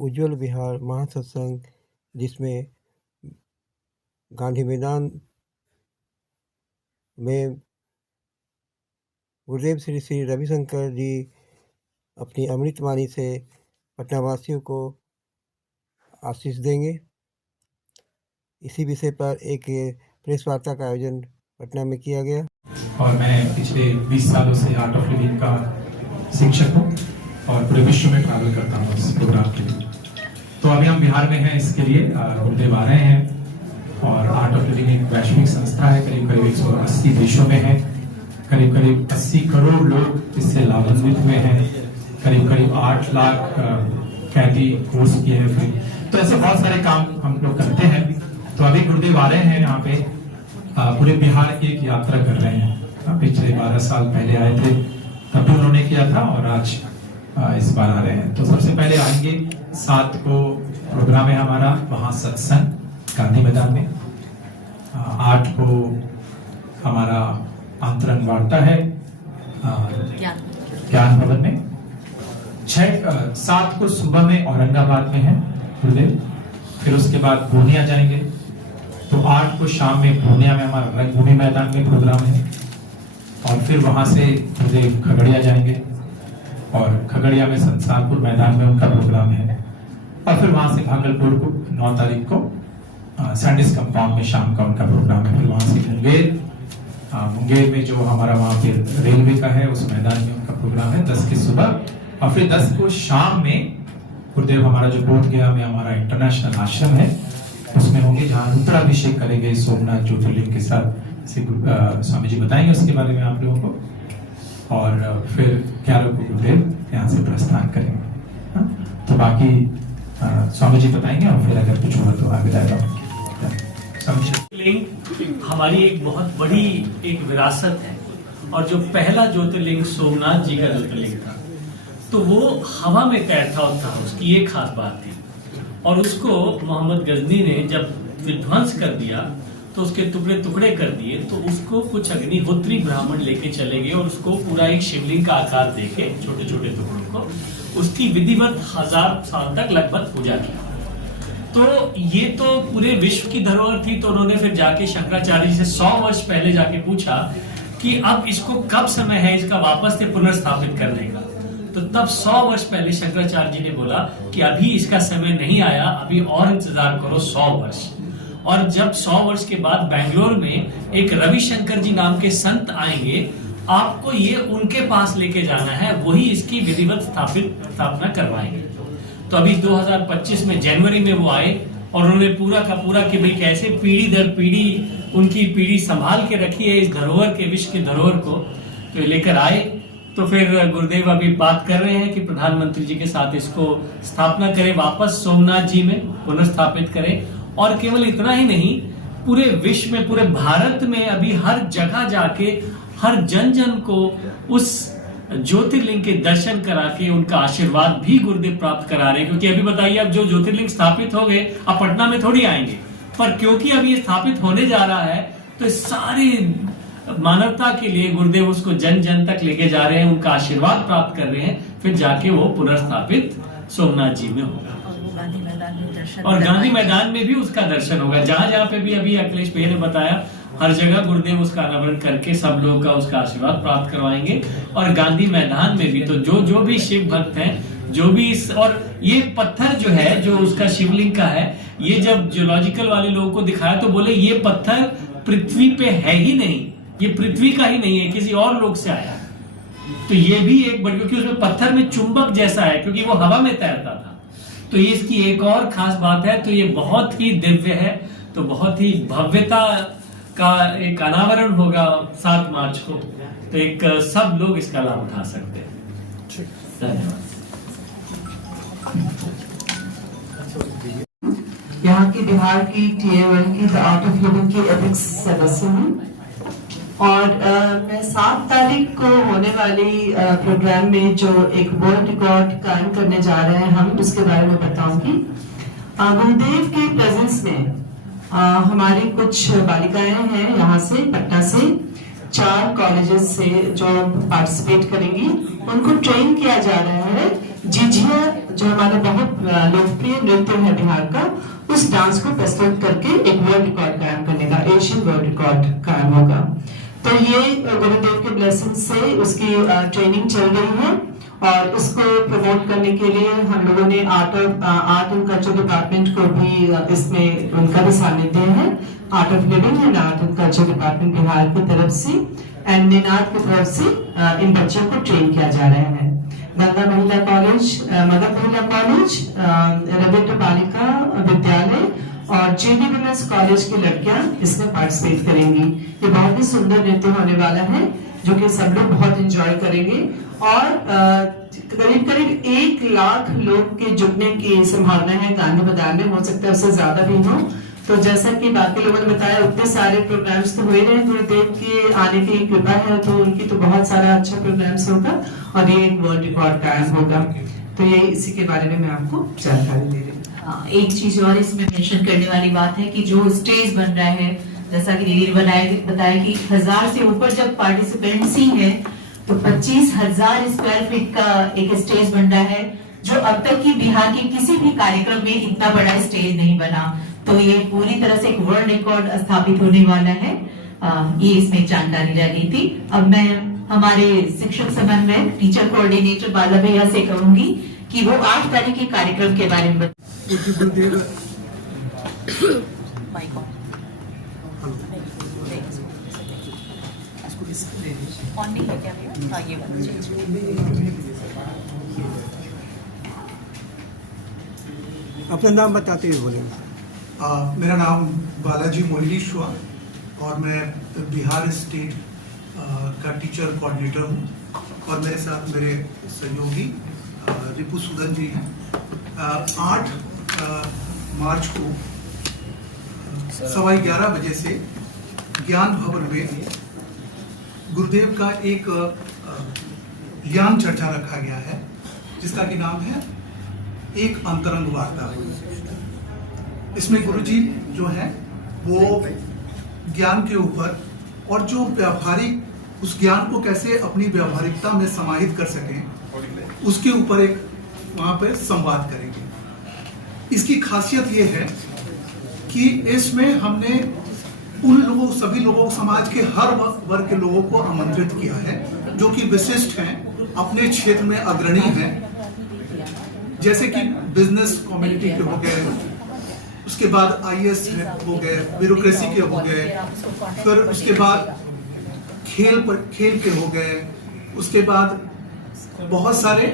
उज्ज्वल बिहार महासत्संग, जिसमें गांधी मैदान में गुरुदेव श्री श्री रविशंकर जी अपनी अमृत वाणी से पटनावासियों को आशीष देंगे। इसी विषय पर एक प्रेस वार्ता का आयोजन पटना में किया गया। और मैं पिछले 20 सालों से आर्ट ऑफ लिविंग का शिक्षक हूँ और पूरे विश्व में ट्रैवल करता हूँ इस प्रोग्राम के लिए। तो अभी हम बिहार में हैं, इसके लिए गुरुदेव आ रहे हैं। और आर्ट ऑफ लिविंग एक वैश्विक संस्था है, करीब करीब 180 देशों में है, करीब करीब 80 करोड़ लोग इससे लाभान्वित हुए हैं, करीब करीब 8 लाख कैदी कोर्स किए हैं फ्री। तो ऐसे बहुत सारे काम हम लोग करते हैं। तो अभी गुरुदेव आ रहे हैं यहाँ पे, पूरे बिहार की एक यात्रा कर रहे हैं। पिछले 12 साल पहले आए थे, तब भी उन्होंने किया था, और आज इस बार आ रहे हैं। तो सबसे पहले आएंगे, 7 को प्रोग्राम है हमारा वहाँ सत्संग गांधी मैदान में, 8 को हमारा आंतरण वार्ता है ज्ञान भवन में, 7 को सुबह में औरंगाबाद में है गुरुदेव, फिर उसके बाद पूर्णिया जाएंगे। तो 8 को शाम में पूर्णिया में हमारा रंगभूमि मैदान में प्रोग्राम है, और फिर वहां से गुरुदेव खगड़िया जाएंगे, और खगड़िया में संसारपुर मैदान में उनका प्रोग्राम है, और फिर वहां से भागलपुर को 9 तारीख को सैंडिस कंपाउंड में शाम का उनका प्रोग्राम है। फिर वहां से मुंगेर में जो हमारा वहां पे रेलवे का है उस मैदान में उनका प्रोग्राम है 10 की सुबह, और फिर 10 को शाम में गुरुदेव हमारा जो बोध गया में हमारा इंटरनेशनल आश्रम है उसमें होंगे, जहाँ रुद्राभिषेक करेंगे सोमनाथ ज्योतिर्लिंग के साथ। स्वामी जी बताएंगे उसके बारे में आप लोगों को, और फिर 11 को गुरुदेव यहाँ से प्रस्थान करेंगे। तो बाकी स्वामी जी बताएंगे, और फिर अगर कुछ हुआ तो आगे जाएगा। ज्योतिर्लिंग हमारी एक बहुत बड़ी एक विरासत है, और जो पहला ज्योतिर्लिंग सोमनाथ जी का ज्योतिर्लिंग था, तो वो हवा में तैरता था, उसकी एक खास बात थी। और उसको मोहम्मद गजनी ने जब विध्वंस कर दिया, तो उसके टुकड़े टुकड़े कर दिए, तो उसको कुछ अग्निहोत्री ब्राह्मण लेके चले गए, और उसको पूरा एक शिवलिंग का आकार देके छोटे छोटे टुकड़ों को उसकी विधिवत 1000 साल तक लगभग पूजा की। तो ये तो पूरे विश्व की धरोहर थी। तो उन्होंने फिर जाके शंकराचार्य जी से 100 वर्ष पहले जाके पूछा कि अब इसको कब समय है इसका वापस से पुनर्स्थापित करने का। तो तब 100 वर्ष पहले शंकराचार्य जी ने बोला कि अभी इसका समय नहीं आया, अभी और इंतजार करो 100 वर्ष। और जब 100 वर्ष के बाद बेंगलोर में एक रविशंकर जी नाम के संत आएंगे, आपको ये उनके पास लेके जाना है, वही इसकी विधिवत स्थापना करवाएंगे। तो अभी 2025 में जनवरी में वो आए, और उन्होंने पूरा का पूरा कि भाई कैसे पीढ़ी दर पीढ़ी उनकी पीढ़ी संभाल के रखी है इस धरोहर के, विश्व की धरोहर को, तो लेकर आए। तो फिर गुरुदेव अभी बात कर रहे हैं कि प्रधानमंत्री जी के साथ इसको स्थापना करें, वापस सोमनाथ जी में पुनर्स्थापित करें। और केवल इतना ही नहीं, पूरे विश्व में, पूरे भारत में अभी हर जगह जाके हर जन जन को उस ज्योतिर्लिंग के दर्शन करा के उनका आशीर्वाद भी गुरुदेव प्राप्त करा रहे हैं। क्योंकि अभी बताइए, अब जो ज्योतिर्लिंग स्थापित हो गए, अब पटना में थोड़ी आएंगे, पर क्योंकि अब ये स्थापित होने जा रहा है, तो सारी मानवता के लिए गुरुदेव उसको जन जन तक लेके जा रहे हैं, उनका आशीर्वाद प्राप्त कर रहे हैं, फिर जाके वो पुनर्स्थापित सोमनाथ जी में होगा। और गांधी मैदान में भी उसका दर्शन होगा। जहां जहां पे भी अभी अखिलेश भैया ने बताया, हर जगह गुरुदेव उसका अनावरण करके सब लोगों का उसका आशीर्वाद प्राप्त करवाएंगे। और गांधी मैदान में भी तो जो भी शिव भक्त हैं, जो भी इस, और ये पत्थर जो है, जो उसका शिवलिंग का है, ये जब जियोलॉजिकल वाले लोगों को दिखाया तो बोले ये पत्थर पृथ्वी पे है ही नहीं, ये पृथ्वी का ही नहीं है, किसी और लोग से आया। तो ये भी एक बड़ी, क्योंकि उसमें पत्थर में चुंबक जैसा है, क्योंकि वो हवा में तैरता था। तो ये इसकी एक और खास बात है। तो ये बहुत ही दिव्य है, तो बहुत ही भव्यता का एक अनावरण होगा 7 मार्च को। तो एक सब लोग इसका लाभ उठा सकते हैं। धन्यवाद। यहाँ की बिहार की TA1 की द आर्ट ऑफ लिविंग की एथिक्स सदस्य हूँ, और मैं 7 तारीख को होने वाली प्रोग्राम में जो एक वर्ल्ड रिकॉर्ड कायम करने जा रहे हैं हम, उसके बारे में बताऊंगी। गुरुदेव के प्रेजेंस में हमारी कुछ बालिकाएं हैं यहाँ से, पटना से, 4 कॉलेजेस से जो पार्टिसिपेट करेंगी। उनको ट्रेन किया जा रहा है झिझिया जो हमारा बहुत लोकप्रिय नृत्य है बिहार का, उस डांस को प्रस्तुत करके एक वर्ल्ड रिकॉर्ड कायम करने का, एशियन वर्ल्ड रिकॉर्ड कायम होगा। तो ये गुरुदेव के ब्लेसिंग से उसकी ट्रेनिंग चल रही है और इसको प्रमोट करने के लिए हम लोगों ने आर्ट एंड कल्चर डिपार्टमेंट को भी इसमें उनका भी सानिध्य है। Art of living and art and culture department Bihar की तरफ से एंड निनाद की तरफ से इन बच्चों को ट्रेन किया जा रहा है। गंगा महिला कॉलेज, मगध महिला कॉलेज, रविंद्र बालिका विद्यालय और जेडी वुमेन्स कॉलेज की लड़कियां इसमें पार्टिसिपेट करेंगी। ये बहुत ही सुंदर नृत्य होने वाला है जो कि सब लोग बहुत एंजॉय करेंगे और करीब करीब 1 लाख लोग के जुटने की संभावना है गांधी मैदान में, हो सकता है उससे ज्यादा भी हो। तो जैसा कि बाकी लोगों ने बताया, उतने सारे प्रोग्राम्स तो हो ही रहे, गुरुदेव के आने की कृपा है तो उनकी तो बहुत सारा अच्छा प्रोग्राम्स होगा और ये एक वर्ल्ड रिकॉर्ड कायम होगा। तो ये इसी के बारे में मैं आपको जानकारी दे रही हूँ। एक चीज और इसमें मेंशन करने वाली बात है कि जो स्टेज बन रहा है, जैसा कि दीदी ने बताया कि 1000 से ऊपर जब पार्टिसिपेंट्स ही है तो 25,000 स्क्वायर फीट का एक स्टेज बन रहा है, जो अब तक की बिहार के किसी भी कार्यक्रम में इतना बड़ा स्टेज नहीं बना। तो ये पूरी तरह से एक वर्ल्ड रिकॉर्ड स्थापित होने वाला है। ये इसमें जानकारी रह गई थी। अब मैं हमारे शिक्षक समन्वय टीचर कोऑर्डिनेटर बाला भैया से कहूंगी कि वो 8 तारीख के कार्यक्रम के बारे में अपना नाम बताते हुए बोलेंगे। मेरा नाम बालाजी मोहिनीश्वर और मैं बिहार स्टेट का टीचर कोऑर्डिनेटर हूँ और मेरे साथ मेरे सहयोगी रिपु सुदन जी हैं। 8 मार्च को 11:15 बजे से ज्ञान भवन में गुरुदेव का एक ज्ञान चर्चा रखा गया है, जिसका कि नाम है एक अंतरंग वार्ता। इसमें गुरुजी जो है वो ज्ञान के ऊपर और जो व्यावहारिक उस ज्ञान को कैसे अपनी व्यावहारिकता में समाहित कर सकें, उसके ऊपर एक वहां पर संवाद करेंगे। इसकी खासियत ये है कि इसमें हमने उन लोगों, सभी लोगों, समाज के हर वर्ग के लोगों को आमंत्रित किया है जो कि विशिष्ट हैं, अपने क्षेत्र में अग्रणी हैं, जैसे कि बिजनेस कम्युनिटी के हो गए, उसके बाद IAS हो गए, ब्यूरोक्रेसी के हो गए, फिर उसके बाद खेल के हो गए, उसके बाद बहुत सारे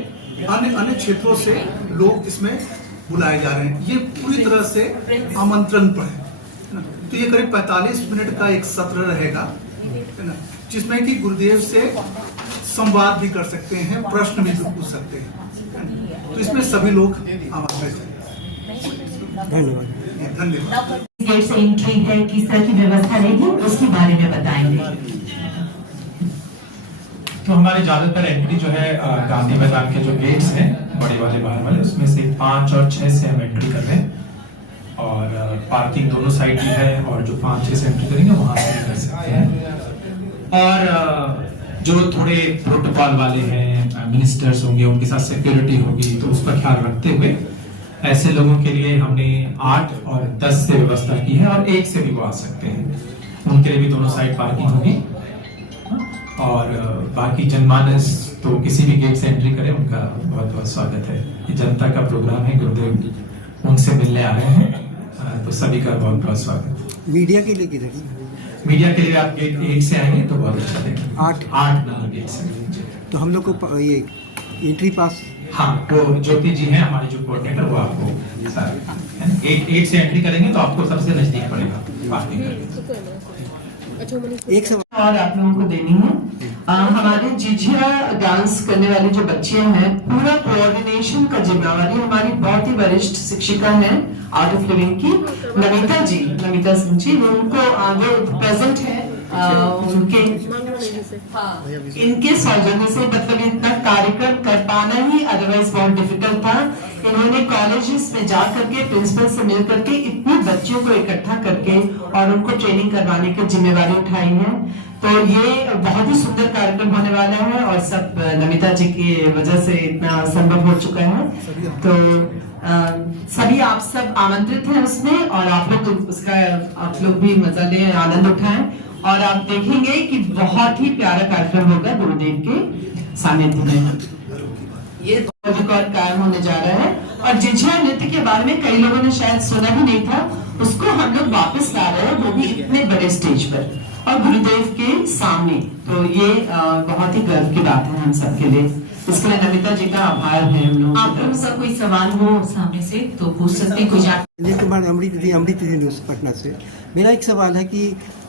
अन्य क्षेत्रों से लोग इसमें बुलाए जा रहे हैं। ये पूरी तरह से आमंत्रण पर है ना। तो ये करीब 45 मिनट का एक सत्र रहेगा, है ना, जिसमें कि गुरुदेव से संवाद भी कर सकते हैं, प्रश्न भी पूछ सकते हैं। तो इसमें सभी लोग आमंत्रित हैं। धन्यवाद। धन्यवाद। गेट से एंट्री है, किस तरह की व्यवस्था रहेगी उसके बारे में बताएंगे। तो हमारे ज्यादातर एंट्री जो है गांधी मैदान के जो गेट्स हैं बड़े वाले बाहर वाले, उसमें से 5 और 6 से हम एंट्री कर रहे हैं और पार्किंग दोनों साइड की है और जो 5-6 से एंट्री करेंगे वहां से कर सकते हैं। और जो थोड़े प्रोटोकॉल वाले हैं, मिनिस्टर्स होंगे, उनके साथ सिक्योरिटी होगी, तो उसका ख्याल रखते हुए ऐसे लोगों के लिए हमने 8 और 10 से व्यवस्था की है और 1 से भी वो आ सकते हैं। उनके लिए भी दोनों साइड पार्किंग होगी और बाकी जनमानस तो किसी भी गेट से एंट्री करे, उनका बहुत बहुत स्वागत है। ये जनता का प्रोग्राम है, गुरुदेव उनसे मिलने आ रहे हैं, तो सभी का बहुत बहुत स्वागत। मीडिया के लिए किधर? मीडिया के लिए आप गेट 8 से आएंगे तो बहुत अच्छा देखेंगे। 8 नंबर गेट से। तो हम लोग को ये एंट्री पास, हाँ, तो ज्योति जी हैं हमारे जो कोऑर्डिनेटर, वो आपको सारे 8 से एंट्री करेंगे तो आपको सबसे नजदीक पड़ेगा पार्किंग करके। एक सवाल और आप लोगों को देनी है। हमारे झिझिया डांस करने वाली जो बच्चियां हैं, पूरा कोऑर्डिनेशन का जिम्मेवारी हमारी बहुत ही वरिष्ठ शिक्षिका है आर्ट ऑफ लिविंग की नमिता सिंह जी, वो उनको आगे प्रेजेंट है। उनके इनके सौजन्य से, मतलब इतना कार्यक्रम कर पाना ही अदरवाइज बहुत डिफिकल्ट था। इन्होंने कॉलेजेस में जा करके प्रिंसिपल से मिल करके इतने बच्चों को इकट्ठा करके और उनको ट्रेनिंग करवाने की जिम्मेवारी उठाई है। तो ये बहुत ही सुंदर कार्यक्रम होने वाला है और सब नमिता जी की वजह से इतना संभव हो चुका है। तो सभी आप सब आमंत्रित हैं उसमें, और आप लोग भी मजा ले, आनंद उठाएं, और आप देखेंगे कि बहुत ही प्यारा कार्यक्रम होगा गुरुदेव के सानिध्य में। ये रिकॉर्ड कायम होने जा रहा है, और झिझिया नृत्य के बारे में कई लोगों ने शायद सुना भी नहीं था, उसको हम लोग वापस ला रहे हैं, वो भी इतने बड़े स्टेज पर और गुरुदेव के सामने। तो ये बहुत ही गर्व की बात है हम सबके लिए। इसके लिए नमिता जी का आभार है हम लोग। आप लोगों का कोई सवाल हो सामने से तो पूछ सकते हैं। कुछ अनिल कुमार, अमृत न्यूज़ पटना से। मेरा एक सवाल है कि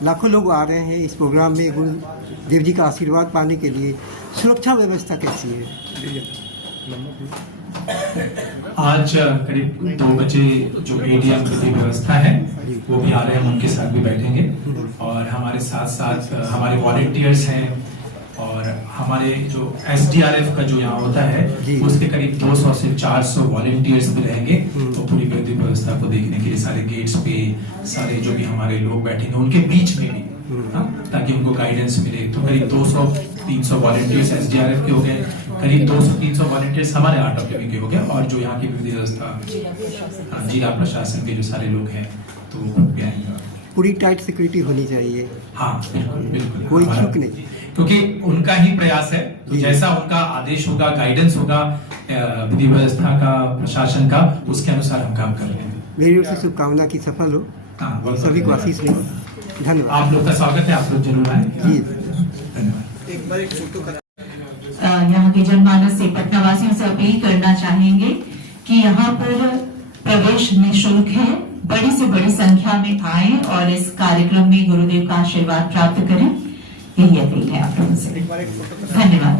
लाखों लोग आ रहे हैं इस प्रोग्राम में गुरुदेव जी का आशीर्वाद पाने के लिए, सुरक्षा व्यवस्था कैसी है? आज करीब 2 बजे जो एडीएम की व्यवस्था है वो भी आ रहे हैं, उनके साथ भी बैठेंगे, और हमारे साथ साथ हमारे वॉलंटियर्स हैं, और हमारे जो एसडीआरएफ का जो यहाँ होता है उसके करीब 200 से 400 वॉलंटियर्स भी रहेंगे। तो पूरी व्यवस्था को देखने के लिए सारे गेट्स पे सारे जो भी हमारे लोग बैठेंगे उनके बीच में भी, ताकि उनको गाइडेंस मिले। तो करीब 200-300 वॉलंटियर्स एसडीआरएफ के हो गए, करीब 200-300 वॉलंटियर्स हमारे आर्ट ऑफ लिविंग के हो गए, और जो यहाँ की विधि व्यवस्था जिला प्रशासन के जो सारे लोग हैं तो वो भी आएंगे। पूरी टाइट सिक्योरिटी होनी चाहिए। हाँ बिल्कुल बिल्कुल, कोई चूक नहीं, क्योंकि उनका ही प्रयास है। तो जैसा उनका आदेश होगा, गाइडेंस होगा विधि व्यवस्था का, प्रशासन का, उसके अनुसार हम काम कर रहे हैं। मेरी ओर से शुभकामना की सफल हो, सभी को आशीष मिले। धन्यवाद। आप लोग का स्वागत है, आप लोग जरूर आए। जी धन्यवाद। यहाँ के जनमानस से पटना वासियों से अपील करना चाहेंगे कि यहाँ पर प्रवेश निःशुल्क है, बड़ी से बड़ी संख्या में आए और इस कार्यक्रम में गुरुदेव का आशीर्वाद प्राप्त करें, यही अपील है आप लोगों से। धन्यवाद।